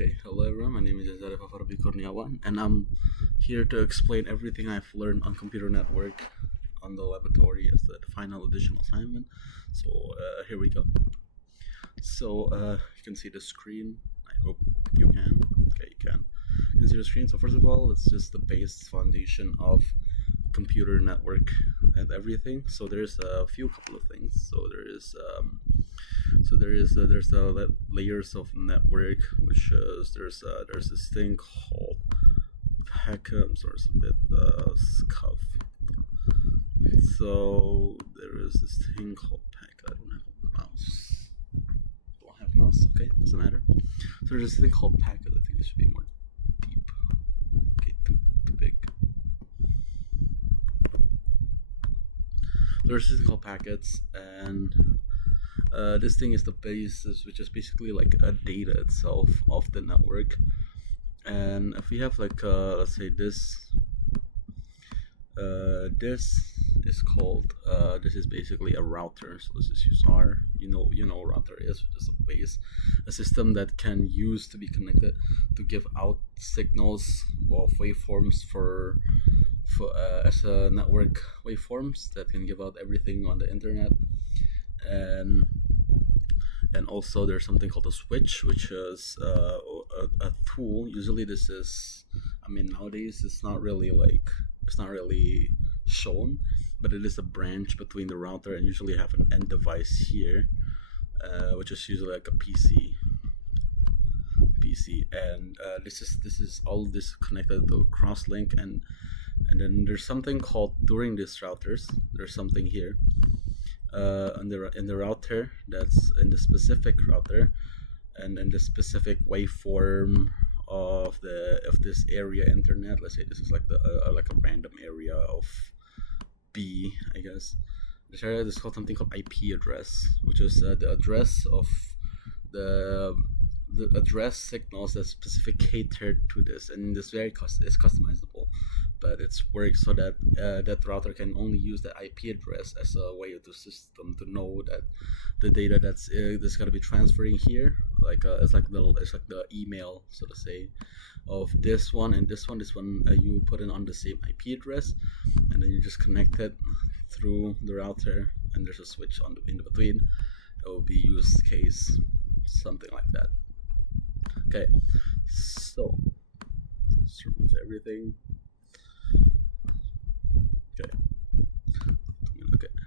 Okay, hello everyone. My name is Azarif Afarabi Kurniawan, and I'm here to explain everything I've learned on computer network on the laboratory as the final additional assignment. So here we go. So you can see the screen. I hope you can. Okay, you can. You can see the screen. So first of all, it's just the base foundation of computer network and everything. So there's a couple of things. So there's layers of network, which is there's this thing called packet. I'm sorry, it's a bit scuff. So there is this thing called packet. I don't have a mouse. Don't have mouse. Okay, doesn't matter. So there's this thing called packet. I think it should be more deep. Okay, too big. There's this thing called packets, and this thing is the basis, which is basically like a data itself of the network. And if we have like let's say this is called this is basically a router. So let's just use R. You know what router is, which is a base, a system that can use to be connected to give out signals of waveforms for as a network waveforms that can give out everything on the internet. And also there's something called a switch, which is a tool. Usually this is, I mean, nowadays it's not really shown, but it is a branch between the router, and usually have an end device here, which is usually like a PC, and this is all this connected to crosslink, and then there's something called, during these routers, there's something here in the router, that's in the specific router, and in the specific waveform of this area internet. Let's say this is like like a random area of B, I guess. This area is called something called IP address, which is the address of the address signals that's specific catered to this, and this it's customizable, but it's works so that that router can only use the IP address as a way of the system to know that the data that's going to be transferring here, like it's like the email, so to say, of this one and this one. You put it on the same IP address, and then you just connect it through the router, and there's a switch in between. It will be use case, something like that. Okay, so let's remove everything. Okay,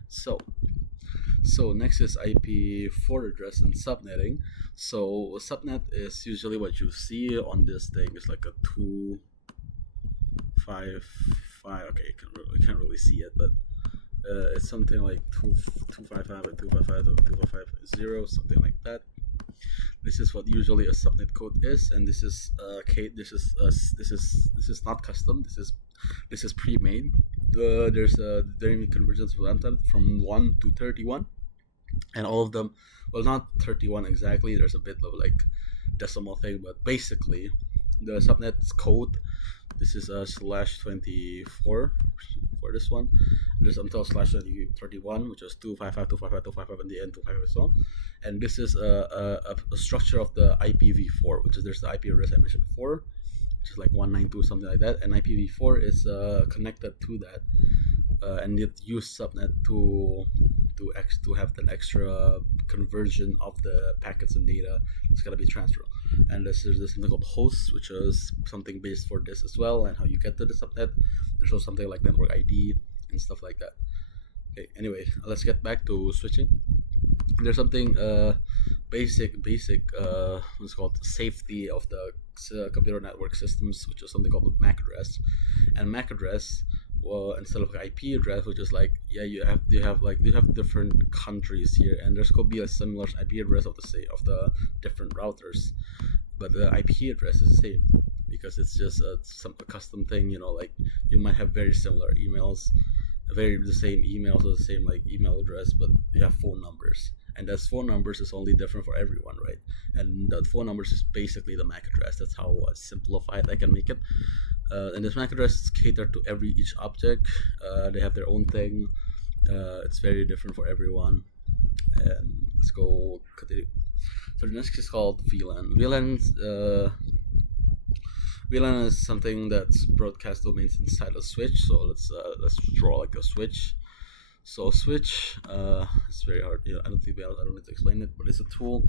so next is IP4 address and subnetting. So subnet is usually what you see on this thing. It's like a 255. Okay, you can't really see it, but it's something like 255 and 255 or 2550, something like that. This is what usually a subnet code is, and this is this is not custom. This is pre-made. There's a dynamic convergence from 1 to 31, and all of them, well, not 31 exactly. There's a bit of like decimal thing, but basically the subnet's code, this is a /24 for this one. And there's until /31, which is 255, 255, 255, and the end 255 as well. And this is a structure of the IPv4, which is, there's the IP address I mentioned before, which is like 192, something like that. And IPv4 is connected to that, and it uses subnet to have an extra conversion of the packets and data that's going to be transferred. And there's something called hosts, which is something based for this as well, and how you get to the subnet. There's also something like network ID and stuff like that. Okay, anyway, let's get back to switching. There's something basic what's called safety of the computer network systems, which is something called the MAC address. And MAC address, well, instead of IP address, which is like, yeah, you have different countries here, and there's could be a similar IP address of the different routers, but the IP address is the same, because it's just a custom thing. Like you might have very similar emails, the same emails or the same like email address, but you have phone numbers, and those phone numbers is only different for everyone, right? And the phone numbers is basically the MAC address. That's how simplified I can make it. And this MAC address is catered to each object. They have their own thing. It's very different for everyone. And let's go continue. So the next is called VLAN. VLAN is something that's broadcast domains inside a switch. So let's draw like a switch. So a switch, it's very hard. I don't need to explain it, but it's a tool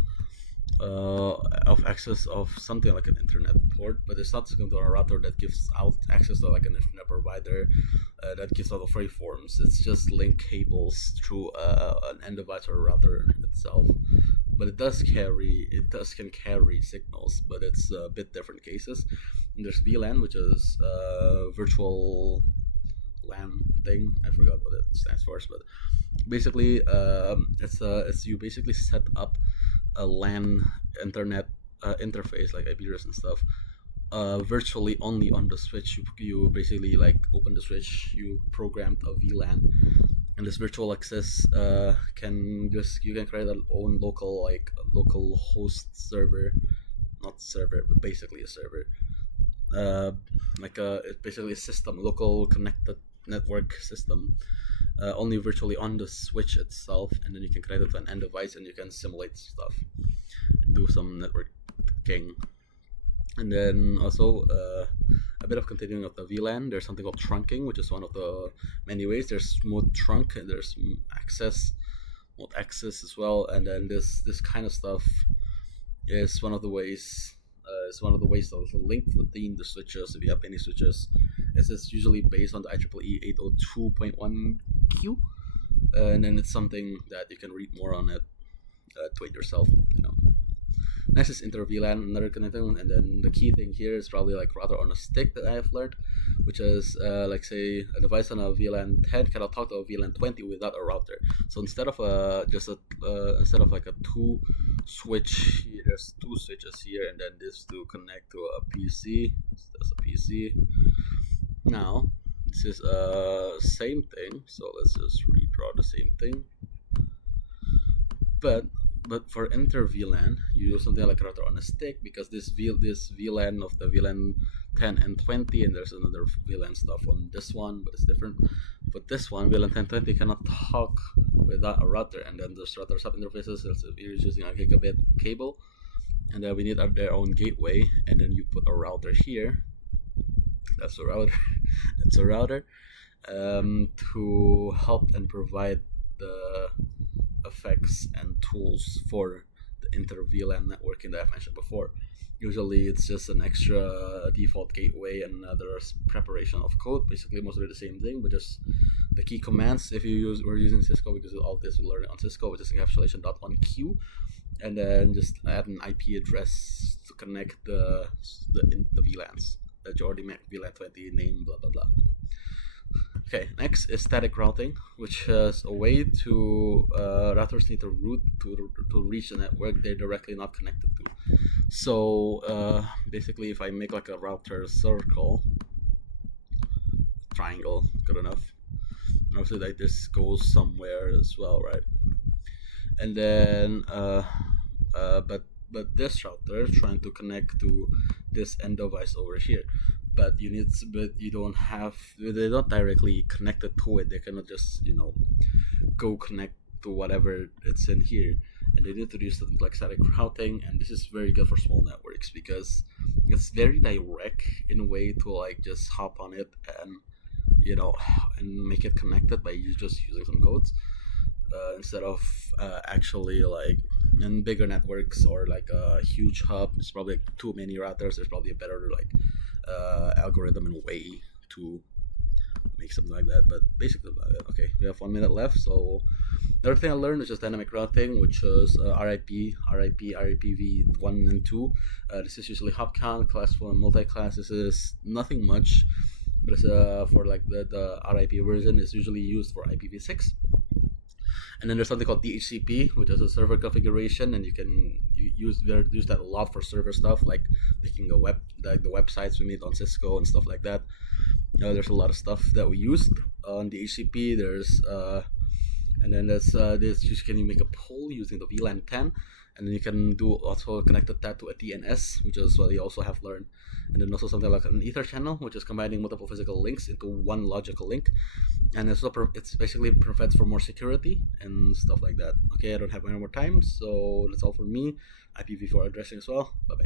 of access of something like an internet port, but it's not going to a router that gives out access to like an internet provider that gives out waveforms. It's just link cables through an end device or a router itself. But it can carry signals, but it's a bit different cases. And there's VLAN, which is virtual LAN thing. I forgot what it stands for, but basically, it's you basically set up a LAN internet interface like IP address and stuff virtually only on the switch. You basically like open the switch, you programmed a VLAN, and this virtual access you can create an own local host server, not server, but basically a server. It's basically a system, local connected network system, only virtually on the switch itself, and then you can connect it to an end device and you can simulate stuff and do some networking. And then also a bit of continuing of the VLAN, there's something called trunking, which is one of the many ways. There's mode trunk and there's mode access as well. And then this kind of stuff is one of the ways of the link between the switches. If you have any switches, it's usually based on the IEEE 802.1q, and then it's something that you can read more on it to it yourself. Next is inter VLAN, another connecting, and then the key thing here is probably like router on a stick that I have learned, which is like say a device on a VLAN 10 cannot talk to a VLAN 20 without a router. So instead of like a two switch, there's two switches here, and then this to connect to a PC. That's a PC. Now this is same thing. So let's just redraw the same thing, but for inter VLAN, you use something like a router on a stick, because this VLAN of the VLAN 10 and 20, and there's another VLAN stuff on this one, but it's different. But this one, VLAN 10 20, cannot talk without a router, and then there's router sub interfaces. So you're using a gigabit cable, and then we need their own gateway, and then you put a router here. That's a router. That's a router to help and provide the effects and tools for the inter VLAN networking that I've mentioned before. Usually it's just an extra default gateway and there's preparation of code, basically mostly the same thing, but just the key commands. If we're using Cisco, because all this we learned on Cisco, which is encapsulation.1q, and then just add an IP address to connect the VLANs that you already made, VLAN 20 name, blah blah blah. Okay, next is static routing, which is a way to routers need to route to reach the network they're directly not connected to. So basically, if I make like a router circle, triangle, good enough, and obviously like this goes somewhere as well, right? And then but this router is trying to connect to this end device over here. But they're not directly connected to it. They cannot just go connect to whatever it's in here, and they need to do something like static routing. And this is very good for small networks because it's very direct in a way to like just hop on it and and make it connected by just using some codes instead of actually like in bigger networks or like a huge hub. It's probably like too many routers. There's probably a better like algorithm and way to make something like that, but basically okay, we have 1 minute left. So the other thing I learned is just dynamic routing, which is RIP, RIPv1 and 2. This is usually hop count, class 1, multi-class. This is nothing much, but it's for like the RIP version is usually used for IPv6. And then there's something called DHCP, which is a server configuration, and you can use that a lot for server stuff, like making like the websites we made on Cisco and stuff like that. There's a lot of stuff that we used on DHCP. There's and then can you make a poll using the VLAN 10, and then you can do also connected that to a DNS, which is what you also have learned, and then also something like an Ether channel, which is combining multiple physical links into one logical link, and it's basically prevents for more security and stuff like that. Okay, I don't have any more time, so that's all for me. IPv4 addressing as well. Bye bye.